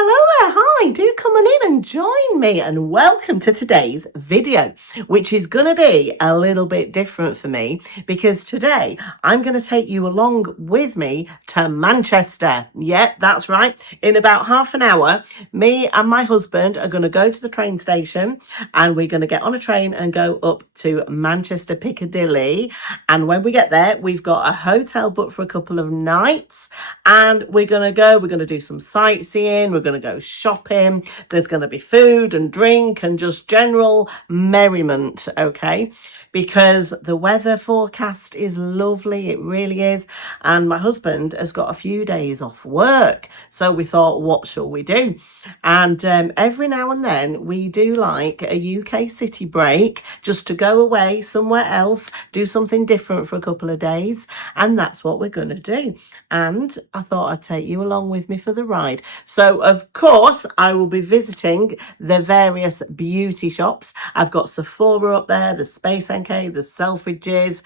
hello there. Hi, do come on in and join me and welcome to today's video, which is going to be a little bit different for me because today I'm going to take you along with me to Manchester. Yeah, that's right. In about half an hour, me and my husband are going to go to the train station and we're going to get on a train and go up to Manchester Piccadilly. And when we get there, we've got a hotel booked for a couple of nights and we're going to do some sightseeing. We're going to go shopping. There's going to be food and drink and just general merriment, okay? Because the weather forecast is lovely. It really is. And my husband has got a few days off work. So we thought, what shall we do? And every now and then we do like a UK city break just to go away somewhere else, do something different for a couple of days. And that's what we're going to do. And I thought I'd take you along with me for the ride. So, of course, I will be visiting the various beauty shops. I've got Sephora up there, the Space NK, the Selfridges.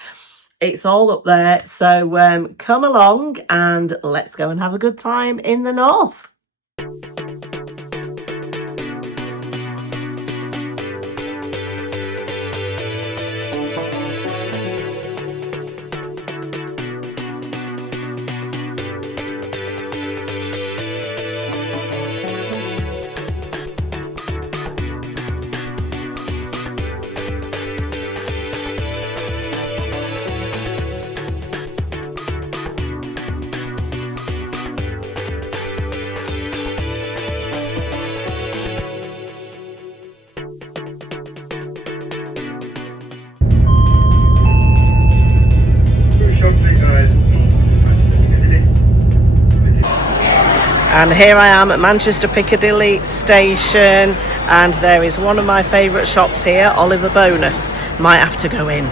It's all up there. So come along and let's go and have a good time in the north. And here I am at Manchester Piccadilly station, and there is one of my favourite shops here, Oliver Bonus. Might have to go in.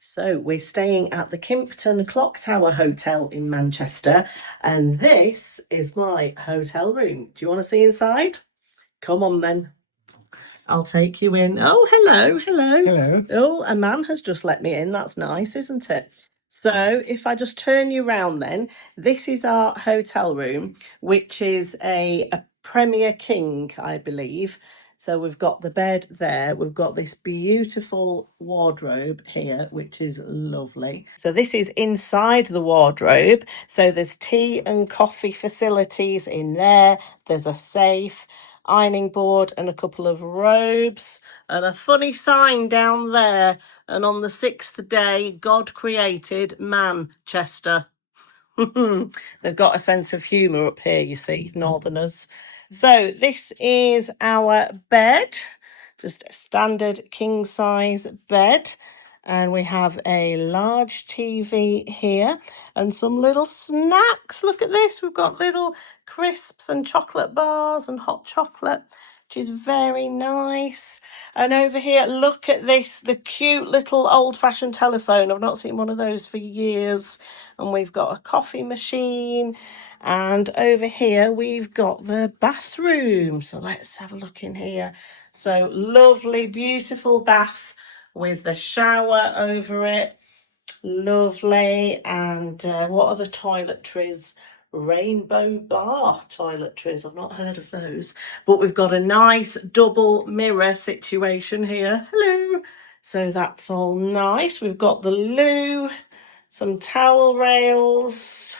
So we're staying at the Kimpton Clocktower Hotel in Manchester, and this is my hotel room. Do you want to see inside? Come on then. I'll take you in. Oh, hello. Hello. Oh, a man has just let me in. That's nice, isn't it? So if I just turn you round then, this is our hotel room, which is a Premier King, I believe. So we've got the bed there. We've got this beautiful wardrobe here, which is lovely. So this is inside the wardrobe. So there's tea and coffee facilities in there. There's a safe, ironing board and a couple of robes and a funny sign down there. And on the sixth day, God created Manchester. They've got a sense of humour up here, you see, Northerners. So this is our bed, just a standard king size bed. And we have a large TV here and some little snacks. Look at this. We've got little crisps and chocolate bars and hot chocolate, which is very nice. And over here, look at this, the cute little old-fashioned telephone. I've not seen one of those for years. And we've got a coffee machine. And over here, we've got the bathroom. So let's have a look in here. So lovely, beautiful bath with the shower over it. Lovely. And what are the toiletries? Rainbow bar toiletries. I've not heard of those, but we've got a nice double mirror situation here. Hello. So that's all nice. We've got the loo, some towel rails,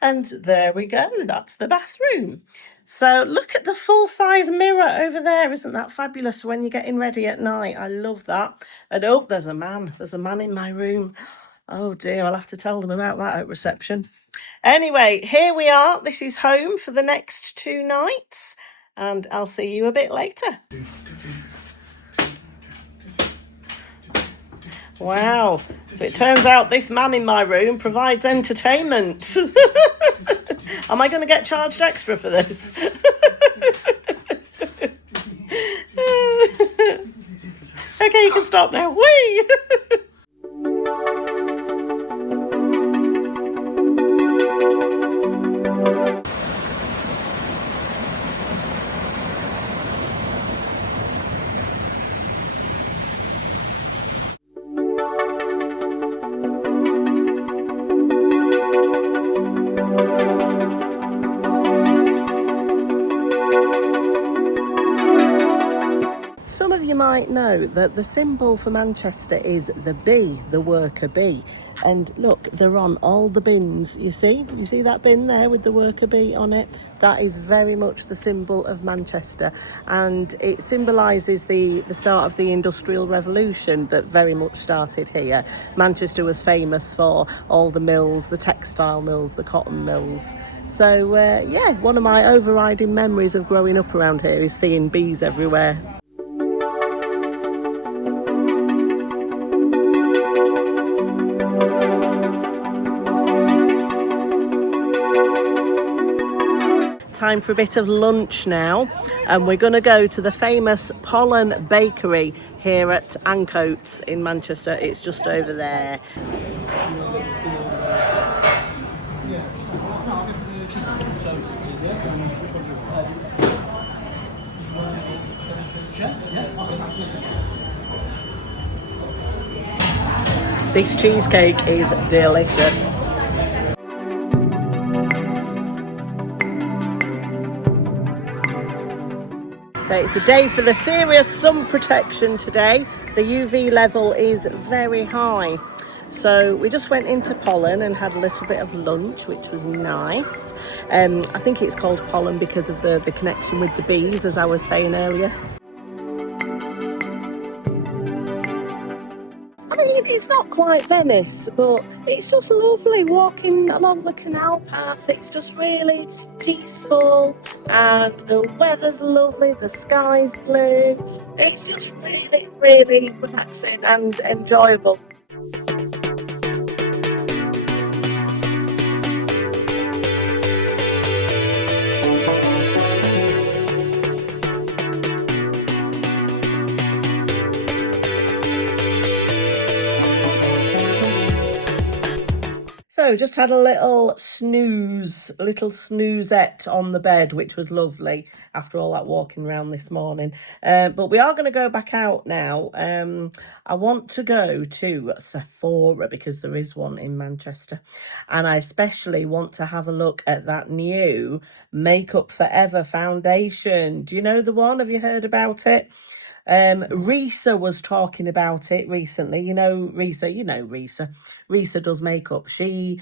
and there we go. That's the bathroom. So look at the full-size mirror over there. Isn't that fabulous when you're getting ready at night? I love that. And oh, there's a man. There's a man in my room. Oh dear, I'll have to tell them about that at reception. Anyway, here we are. This is home for the next 2 nights, and I'll see you a bit later. Wow. So it turns out this man in my room provides entertainment. Am I going to get charged extra for this? Okay, you can stop now. Whee! might know that the symbol for Manchester is the bee, the worker bee. And look, they're on all the bins. You see that bin there with the worker bee on it? That is very much the symbol of Manchester, and it symbolises the start of the Industrial Revolution that very much started here. Manchester was famous for all the mills, the textile mills, the cotton mills. So yeah, one of my overriding memories of growing up around here is seeing bees everywhere. Time for a bit of lunch now, and we're going to go to the famous Pollen Bakery here at Ancoats in Manchester. It's just over there. This cheesecake is delicious. So it's a day for the serious sun protection today. The UV level is very high. So we just went into Pollen and had a little bit of lunch, which was nice. I think it's called Pollen because of the connection with the bees, as I was saying earlier. I mean, it's not quite Venice, but it's just lovely walking along the canal path. It's just really peaceful, and the weather's lovely, the sky's blue. It's just really, really relaxing and enjoyable. So just had a little snoozette on the bed, which was lovely after all that walking around this morning. But we are going to go back out now. I want to go to Sephora because there is one in Manchester. And I especially want to have a look at that new Makeup Forever foundation. Do you know the one? Have you heard about it? Risa was talking about it recently. Risa. Risa does makeup. She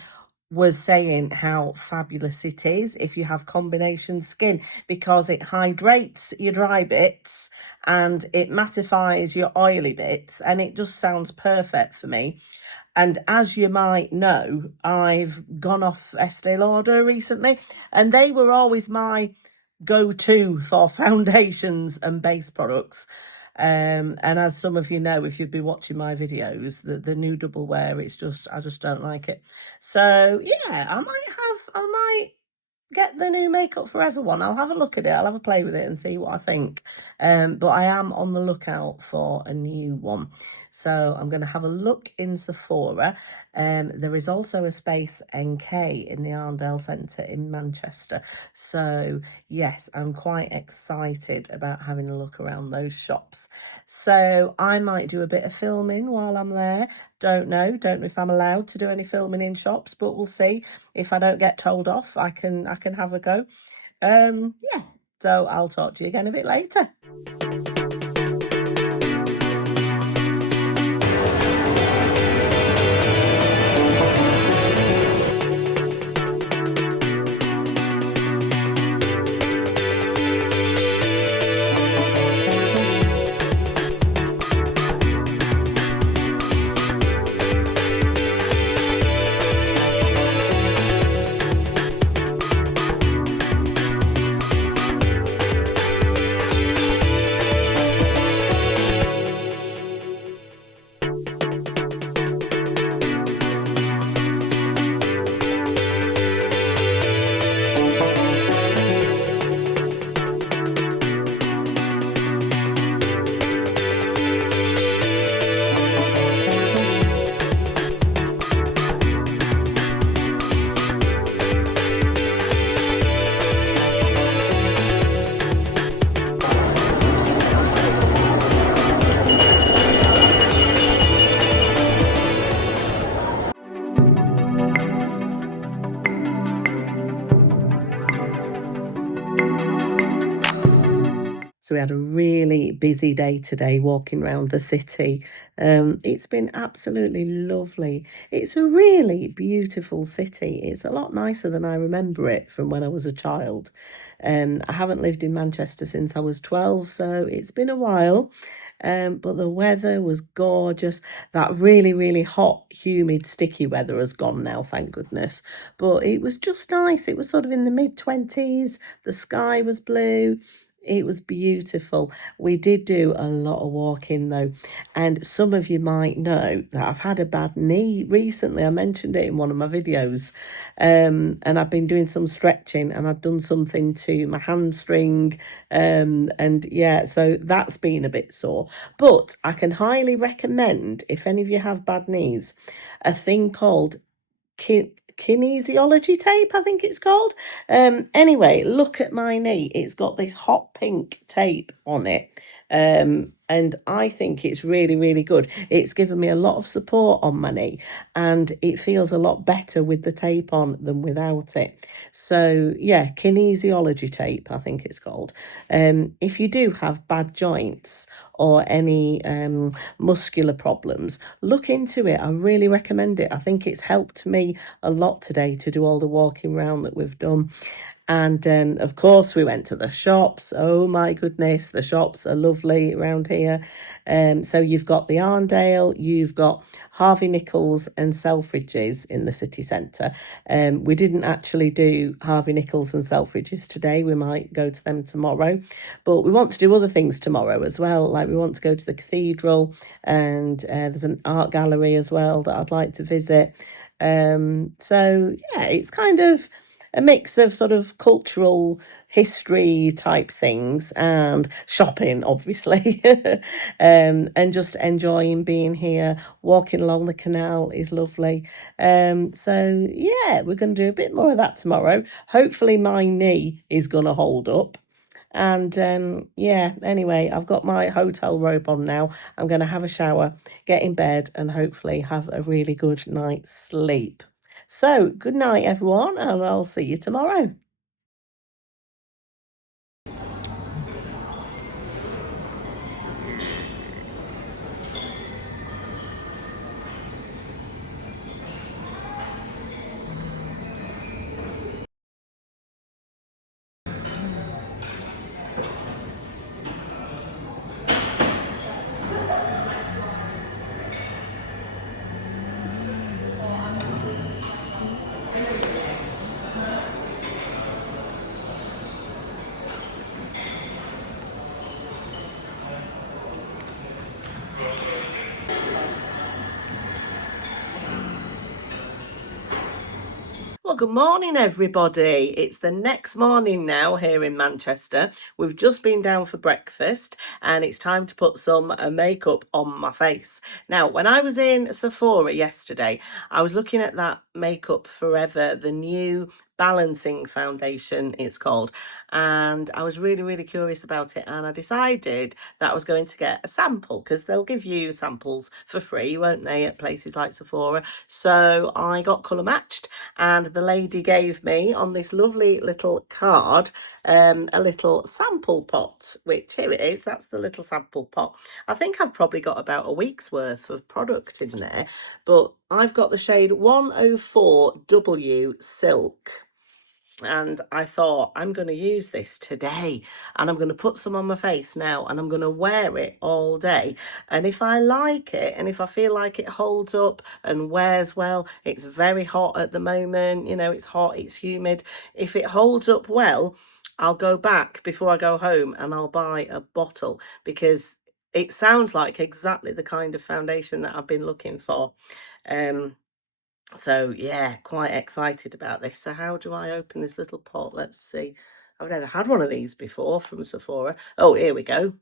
was saying how fabulous it is if you have combination skin, because it hydrates your dry bits and it mattifies your oily bits, and it just sounds perfect for me. And as you might know, I've gone off Estee Lauder recently, and they were always my go-to for foundations and base products. And as some of you know, if you've been watching my videos, the new double wear, I just don't like it. So yeah, I might get the new Makeup Forever one. I'll have a look at it. I'll have a play with it and see what I think. But I am on the lookout for a new one. So I'm going to have a look in Sephora. There is also a Space NK in the Arndale Centre in Manchester. So yes, I'm quite excited about having a look around those shops. So I might do a bit of filming while I'm there. Don't know if I'm allowed to do any filming in shops, but we'll see. If I don't get told off, I can have a go. Yeah, so I'll talk to you again a bit later. So we had a really busy day today walking around the city. It's been absolutely lovely. It's a really beautiful city. It's a lot nicer than I remember it from when I was a child. I haven't lived in Manchester since I was 12, so it's been a while. But the weather was gorgeous. That really, really hot, humid, sticky weather has gone now, thank goodness. But it was just nice. It was sort of in the mid-20s. The sky was blue. It was beautiful. We did do a lot of walking though, and some of you might know that I've had a bad knee recently. I mentioned it in one of my videos, and I've been doing some stretching, and I've done something to my hamstring, and yeah, so that's been a bit sore. But I can highly recommend, if any of you have bad knees, a thing called kinesiology tape, I think it's called. Anyway, look at my knee. It's got this hot pink tape on it. And I think it's really, really good. It's given me a lot of support on my knee, and it feels a lot better with the tape on than without it. So yeah, kinesiology tape, I think it's called. If you do have bad joints or any muscular problems, look into it. I really recommend it. I think it's helped me a lot today to do all the walking around that we've done. And of course, we went to the shops. Oh my goodness, the shops are lovely around here. So you've got the Arndale, you've got Harvey Nichols and Selfridges in the city centre. We didn't actually do Harvey Nichols and Selfridges today. We might go to them tomorrow, but we want to do other things tomorrow as well. Like we want to go to the Cathedral, and there's an art gallery as well that I'd like to visit. So yeah, it's kind of a mix of sort of cultural history type things and shopping, obviously, and just enjoying being here. Walking along the canal is lovely. So yeah, we're going to do a bit more of that tomorrow. Hopefully, my knee is going to hold up. And yeah, anyway, I've got my hotel robe on now. I'm going to have a shower, get in bed, and hopefully have a really good night's sleep. So, good night, everyone, and I'll see you tomorrow. Well, good morning, everybody. It's the next morning now here in Manchester. We've just been down for breakfast, and it's time to put some makeup on my face. Now, when I was in Sephora yesterday, I was looking at that Makeup Forever, the new balancing foundation it's called, and I was really, really curious about it, and I decided that I was going to get a sample because they'll give you samples for free, won't they, at places like Sephora. So I got colour matched, and the lady gave me on this lovely little card a little sample pot, which here it is. That's the little sample pot. I think I've probably got about a week's worth of product in there, but I've got the shade 104W Silk, and I thought I'm going to use this today, and I'm going to put some on my face now, and I'm going to wear it all day. And if I like it, and if I feel like it holds up and wears well, it's very hot at the moment, you know, it's hot, it's humid. If it holds up well, I'll go back before I go home and I'll buy a bottle, because it sounds like exactly the kind of foundation that I've been looking for. So yeah, quite excited about this. So how do I open this little pot? Let's see. I've never had one of these before from Sephora. Oh, here we go.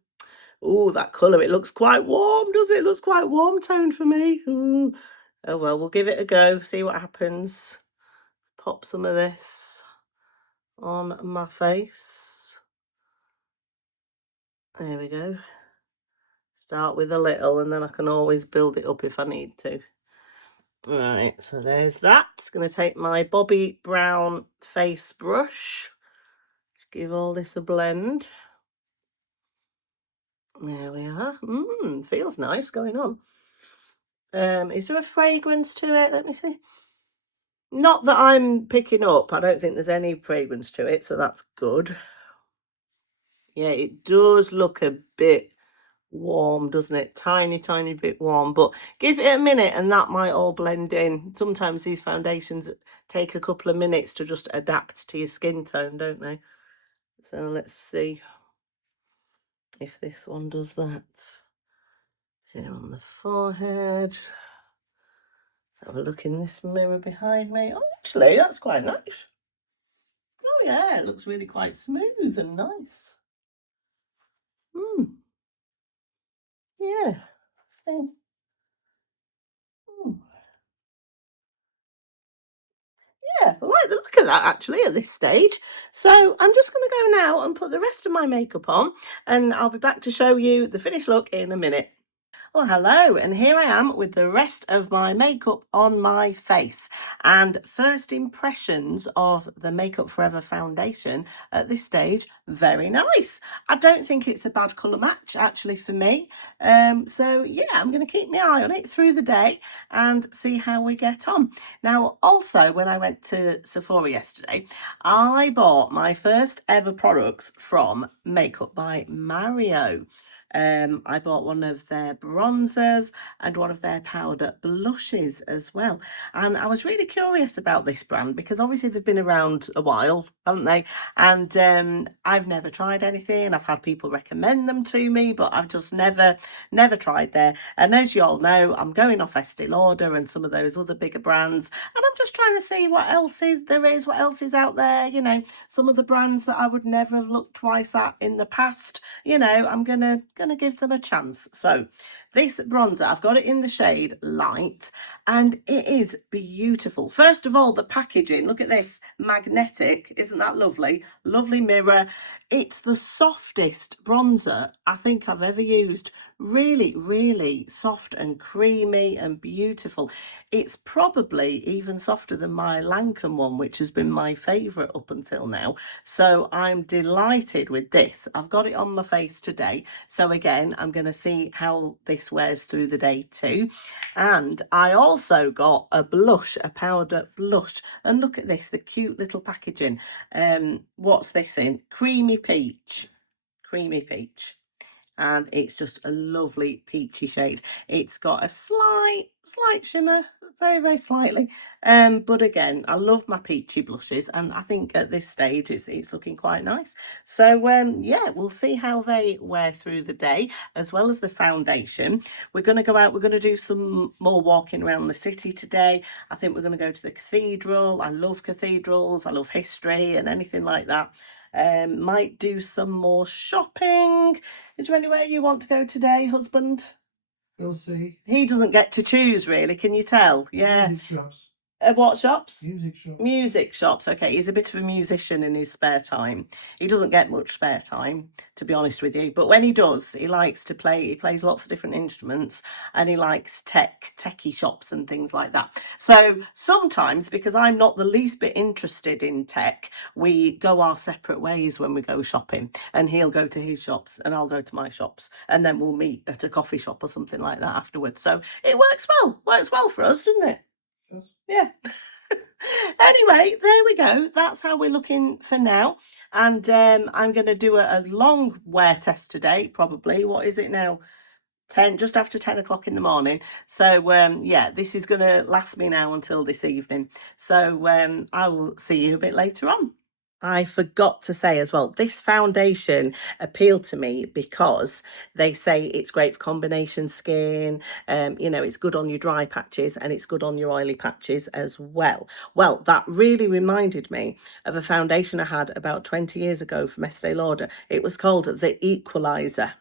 Oh, that colour. It looks quite warm, does it? It looks quite warm tone for me. Ooh. Oh well, we'll give it a go, see what happens. Pop some of this on my face. There we go. Start with a little, and then I can always build it up if I need to. Right, so there's that. Going to take my Bobbi Brown face brush, give all this a blend. There we are. Feels nice going on. Is there a fragrance to it? Let me see. Not that I'm picking up. I don't think there's any fragrance to it, so that's good. Yeah, it does look a bit warm, doesn't it? Tiny, tiny bit warm, but give it a minute and that might all blend in. Sometimes these foundations take a couple of minutes to just adapt to your skin tone, don't they? So let's see if this one does that. Here on the forehead. Have a look in this mirror behind me. Oh, actually, that's quite nice. Oh yeah, it looks really quite smooth and nice. Yeah. See. Mm. Yeah, I like the look of that actually at this stage. So I'm just going to go now and put the rest of my makeup on, and I'll be back to show you the finished look in a minute. Well, hello, and here I am with the rest of my makeup on my face. And first impressions of the Makeup Forever foundation at this stage, very nice. I don't think it's a bad colour match actually for me. So yeah, I'm going to keep my eye on it through the day and see how we get on. Now, also, when I went to Sephora yesterday, I bought my first ever products from Makeup by Mario. I bought one of their bronzers and one of their powder blushes as well. And I was really curious about this brand because obviously they've been around a while, haven't they? And I've never tried anything. I've had people recommend them to me, but I've just never tried there. And as you all know, I'm going off Estee Lauder and some of those other bigger brands, and I'm just trying to see what else what else is out there. You know, some of the brands that I would never have looked twice at in the past. You know, I'm gonna give them a chance. So this bronzer, I've got it in the shade Light, and it is beautiful. First of all, the packaging, look at this, magnetic, isn't that lovely? Lovely mirror. It's the softest bronzer I think I've ever used. Really, really soft and creamy and beautiful. It's probably even softer than my Lancome one, which has been my favourite up until now. So I'm delighted with this. I've got it on my face today. So again, I'm going to see how this wears through the day too. And I also got a blush, a powder blush. And look at this, the cute little packaging. What's this in? Creamy peach. Creamy peach, and it's just a lovely peachy shade. It's got a slight shimmer, very slightly, but again, I love my peachy blushes, and I think at this stage it's looking quite nice. So yeah, we'll see how they wear through the day, as well as the foundation. We're going to go out, we're going to do some more walking around the city today. I think we're going to go to the cathedral. I love cathedrals, I love history and anything like that. Might do some more shopping. Is there anywhere you want to go today, husband? We'll see. He doesn't get to choose, really. Can you tell? Yeah. Music shops. What shops? Music shops. Music shops. Okay, he's a bit of a musician in his spare time. He doesn't get much spare time, to be honest with you. But when he does, he likes to play. He plays lots of different instruments, and he likes techie shops and things like that. So sometimes, because I'm not the least bit interested in tech, we go our separate ways when we go shopping. And he'll go to his shops, and I'll go to my shops, and then we'll meet at a coffee shop or something like that afterwards. So it works well. Works well for us, doesn't it? Yes. Yeah. Anyway, there we go. That's how we're looking for now. And I'm going to do a long wear test today, probably. What is it now? 10, just after 10 o'clock in the morning. So yeah, this is going to last me now until this evening. So I will see you a bit later on. I forgot to say as well, this foundation appealed to me because they say it's great for combination skin. You know, it's good on your dry patches and it's good on your oily patches as well. Well, that really reminded me of a foundation I had about 20 years ago from Estee Lauder. It was called the Equalizer.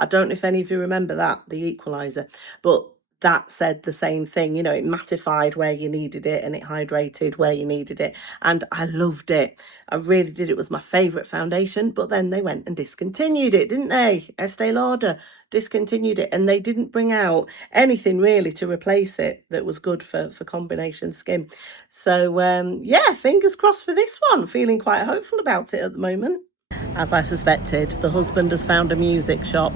I don't know if any of you remember that, the Equalizer, but that said the same thing. You know, it mattified where you needed it and it hydrated where you needed it. And I loved it. I really did. It was my favourite foundation, but then they went and discontinued it, didn't they? Estee Lauder discontinued it, and they didn't bring out anything really to replace it that was good for combination skin. So yeah, fingers crossed for this one. Feeling quite hopeful about it at the moment. As I suspected, the husband has found a music shop.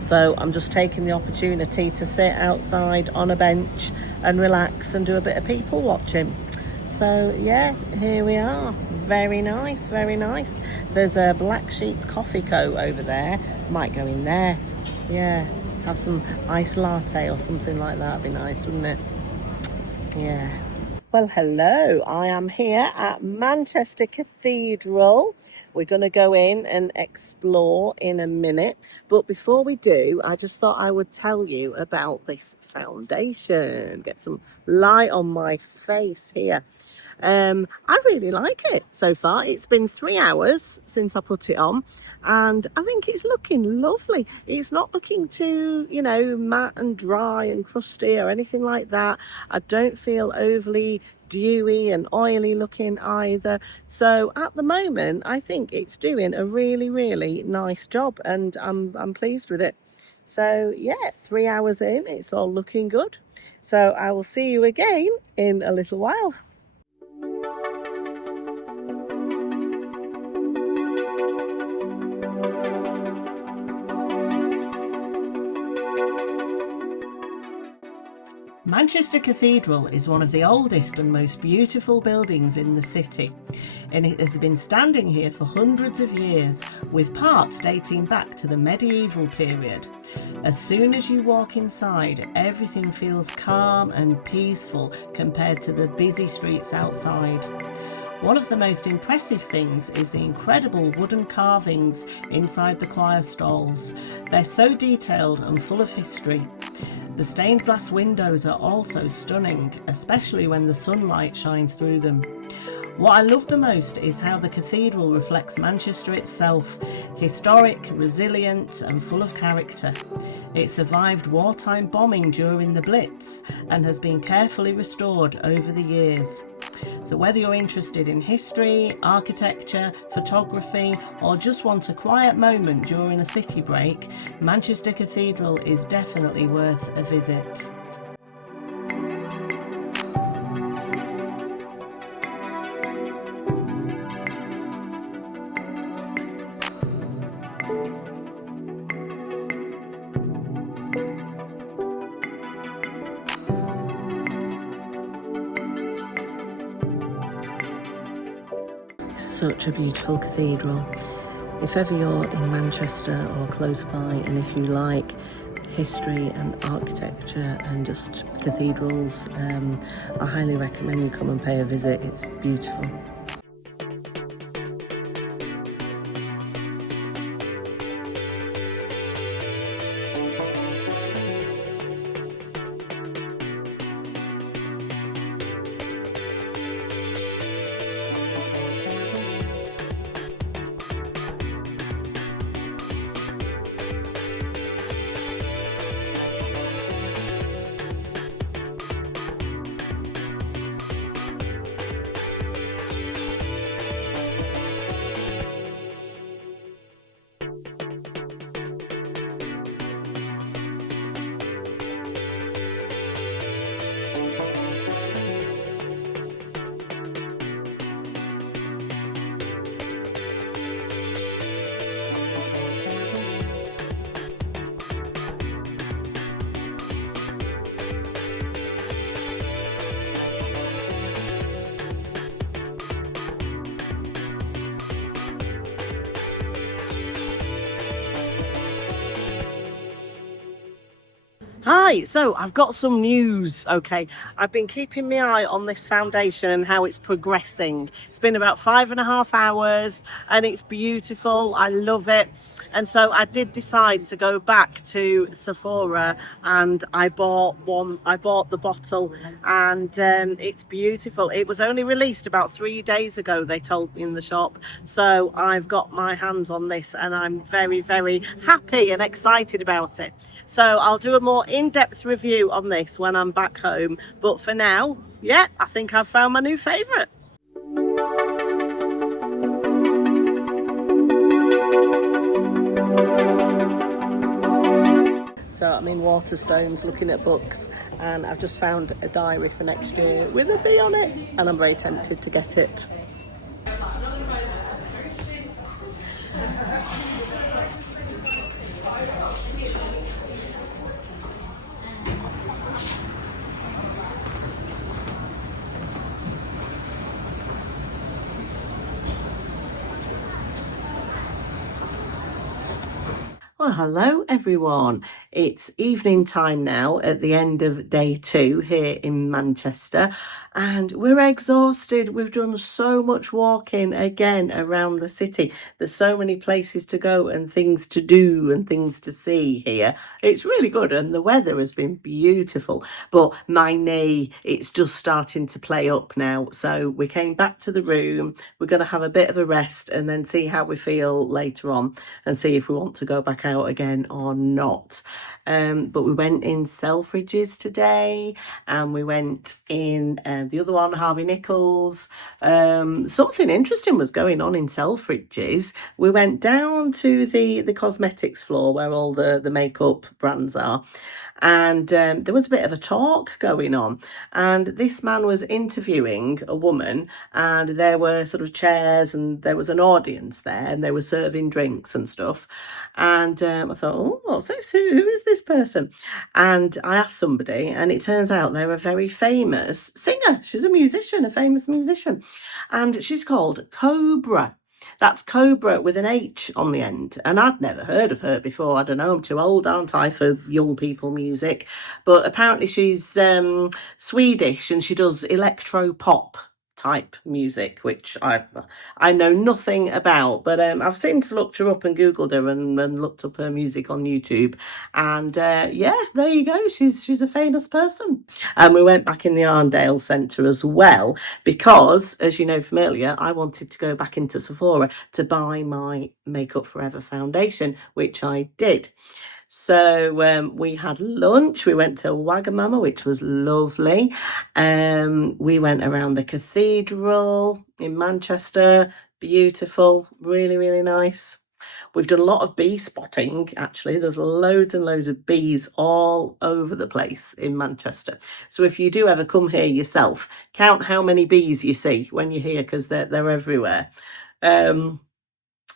So I'm just taking the opportunity to sit outside on a bench and relax and do a bit of people watching. So yeah, here we are. Very nice, very nice. There's a Black Sheep Coffee Co over there. Might go in there. Yeah, have some iced latte or something like that. Would be nice, wouldn't it? Yeah. Well, hello. I am here at Manchester Cathedral. We're going to go in and explore in a minute. But before we do, I just thought I would tell you about this foundation. Get some light on my face here. I really like it so far. It's been 3 hours since I put it on, and I think it's looking lovely. It's not looking too, matte and dry and crusty or anything like that. I don't feel overly dewy and oily looking either. So at the moment, I think it's doing a really, really nice job, and I'm pleased with it. So yeah, 3 hours in, it's all looking good. So I will see you again in a little while. Manchester Cathedral is one of the oldest and most beautiful buildings in the city, and it has been standing here for hundreds of years, with parts dating back to the medieval period. As soon as you walk inside, everything feels calm and peaceful compared to the busy streets outside. One of the most impressive things is the incredible wooden carvings inside the choir stalls. They're so detailed and full of history. The stained glass windows are also stunning, especially when the sunlight shines through them. What I love the most is how the cathedral reflects Manchester itself, historic, resilient and full of character. It survived wartime bombing during the Blitz and has been carefully restored over the years. So whether you're interested in history, architecture, photography, or just want a quiet moment during a city break, Manchester Cathedral is definitely worth a visit. Such a beautiful cathedral. If ever you're in Manchester or close by, and if you like history and architecture and just cathedrals, I highly recommend you come and pay a visit. It's beautiful. Hi, so I've got some news, okay? I've been keeping my eye on this foundation and how it's progressing. It's been about 5.5 hours and it's beautiful. I love it. And so I did decide to go back to Sephora and I bought the bottle, and it's beautiful. It was only released about 3 days ago, they told me in the shop. So I've got my hands on this and I'm very, very happy and excited about it. So I'll do a more in-depth review on this when I'm back home. But for now, yeah, I think I've found my new favourite. So I'm in Waterstones looking at books, and I've just found a diary for next year with a bee on it, and I'm very tempted to get it. Well, hello everyone. It's evening time now at the end of day 2 here in Manchester, and we're exhausted. We've done so much walking again around the city. There's so many places to go and things to do and things to see here. It's really good, and the weather has been beautiful. But my knee, it's just starting to play up now. So we came back to the room. We're going to have a bit of a rest and then see how we feel later on and see if we want to go back out again or not. But we went in Selfridges today, and we went in the other one, Harvey Nichols. Something interesting was going on in Selfridges. We went down to the cosmetics floor where all the makeup brands are, and there was a bit of a talk going on, and this man was interviewing a woman, and there were sort of chairs and there was an audience there, and they were serving drinks and stuff. And I thought, oh, what's this? Who is this person? And I asked somebody, and it turns out they're a very famous singer. She's a musician, a famous musician, and she's called Cobra. That's Cobra with an H on the end. And I'd never heard of her before. I don't know, I'm too old, aren't I, for young people music. But apparently she's Swedish, and she does electro pop type music, which I know nothing about, but I've since looked her up and googled her and looked up her music on YouTube, and yeah, there you go, she's a famous person. And we went back in the Arndale Centre as well, because as you know from earlier, I wanted to go back into Sephora to buy my Makeup Forever foundation, which I did. So we had lunch. We went to Wagamama, which was lovely. We went around the Cathedral in Manchester. Beautiful, really, really nice. We've done a lot of bee spotting, actually. There's loads and loads of bees all over the place in Manchester. So if you do ever come here yourself, count how many bees you see when you're here, because they're everywhere.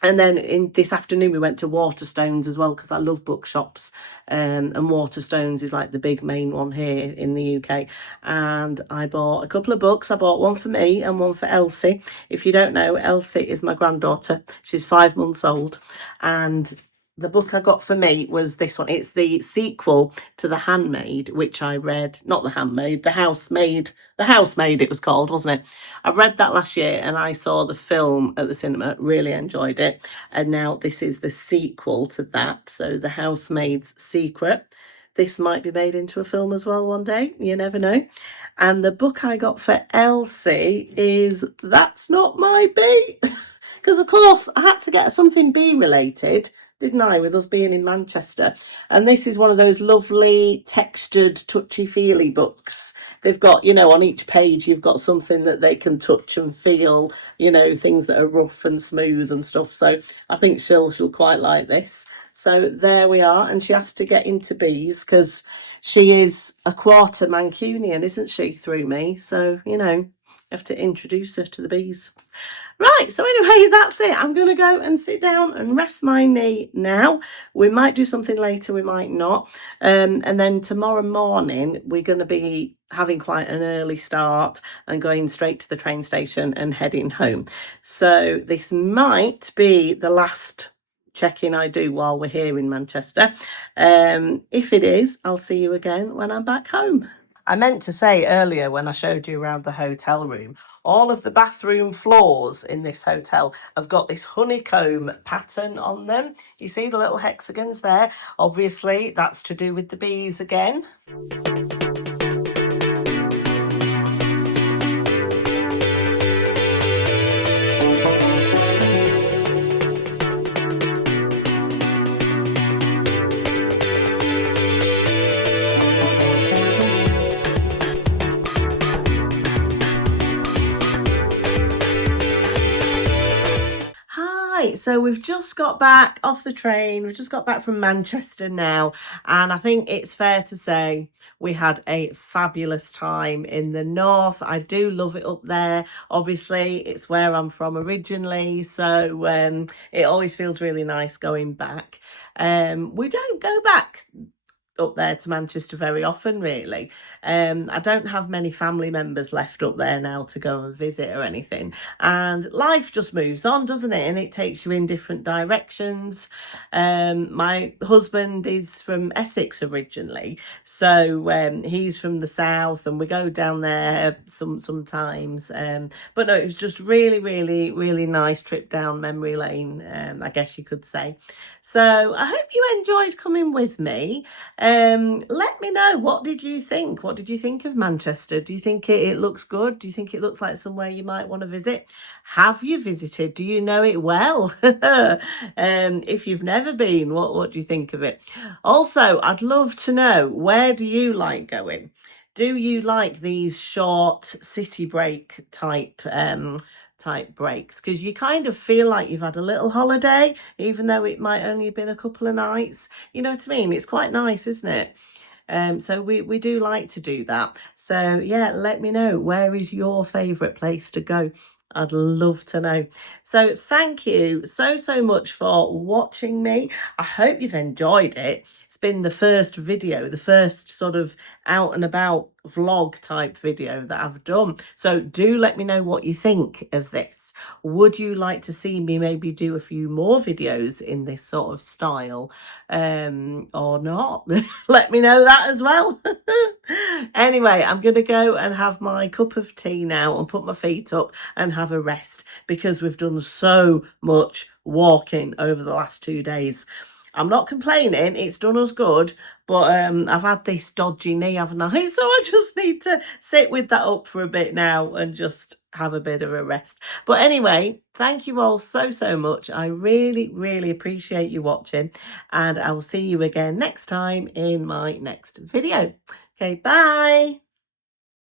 And then in this afternoon, we went to Waterstones as well, because I love bookshops. And Waterstones is like the big main one here in the UK. And I bought a couple of books. I bought one for me and one for Elsie. If you don't know, Elsie is my granddaughter. She's 5 months old. And the book I got for me was this one. It's the sequel to The Handmaid, which I read, not The Handmaid, The Housemaid. The Housemaid it was called, wasn't it? I read that last year, and I saw the film at the cinema, really enjoyed it. And now this is the sequel to that. So The Housemaid's Secret. This might be made into a film as well one day. You never know. And the book I got for Elsie is That's Not My Bee. Because, of course, I had to get something bee related, didn't I, with us being in Manchester. And this is one of those lovely textured, touchy-feely books. They've got, on each page, you've got something that they can touch and feel, things that are rough and smooth and stuff. So I think she'll quite like this. So there we are. And she has to get into bees because she is a quarter Mancunian, isn't she, through me? So, have to introduce her to the bees. Right, so anyway, that's it. I'm going to go and sit down and rest my knee now. We might do something later, we might not. And then tomorrow morning, we're going to be having quite an early start and going straight to the train station and heading home. So this might be the last check-in I do while we're here in Manchester. If it is, I'll see you again when I'm back home. I meant to say earlier when I showed you around the hotel room, all of the bathroom floors in this hotel have got this honeycomb pattern on them. You see the little hexagons there? Obviously, that's to do with the bees again. So we've just got back off the train. We've just got back from Manchester now. And I think it's fair to say we had a fabulous time in the north. I do love it up there. Obviously, it's where I'm from originally. So it always feels really nice going back. We don't go back up there to Manchester very often, really. I don't have many family members left up there now to go and visit or anything. And life just moves on, doesn't it? And it takes you in different directions. My husband is from Essex originally, so he's from the south, and we go down there sometimes. But no, it was just really nice trip down memory lane, I guess you could say. So I hope you enjoyed coming with me. Let me know, what did you think? What did you think of Manchester? Do you think it looks good? Do you think it looks like somewhere you might want to visit? Have you visited? Do you know it well? If you've never been, what do you think of it? Also, I'd love to know, where do you like going? Do you like these short city break type breaks, because you kind of feel like you've had a little holiday, even though it might only have been a couple of nights? You know what I mean? It's quite nice, isn't it? So we do like to do that. So yeah, let me know, where is your favorite place to go? I'd love to know. So thank you so much for watching me. I hope you've enjoyed it. It's been the first video, the first sort of out and about vlog type video that I've done. So do let me know what you think of this. Would you like to see me maybe do a few more videos in this sort of style, or not? Let me know that as well. Anyway, I'm going to go and have my cup of tea now and put my feet up and have a rest, because we've done so much walking over the last 2 days. I'm not complaining, it's done us good, but I've had this dodgy knee, haven't I? So I just need to sit with that up for a bit now and just have a bit of a rest. But anyway, thank you all so much. I really appreciate you watching, and I will see you again next time in my next video. Okay, bye.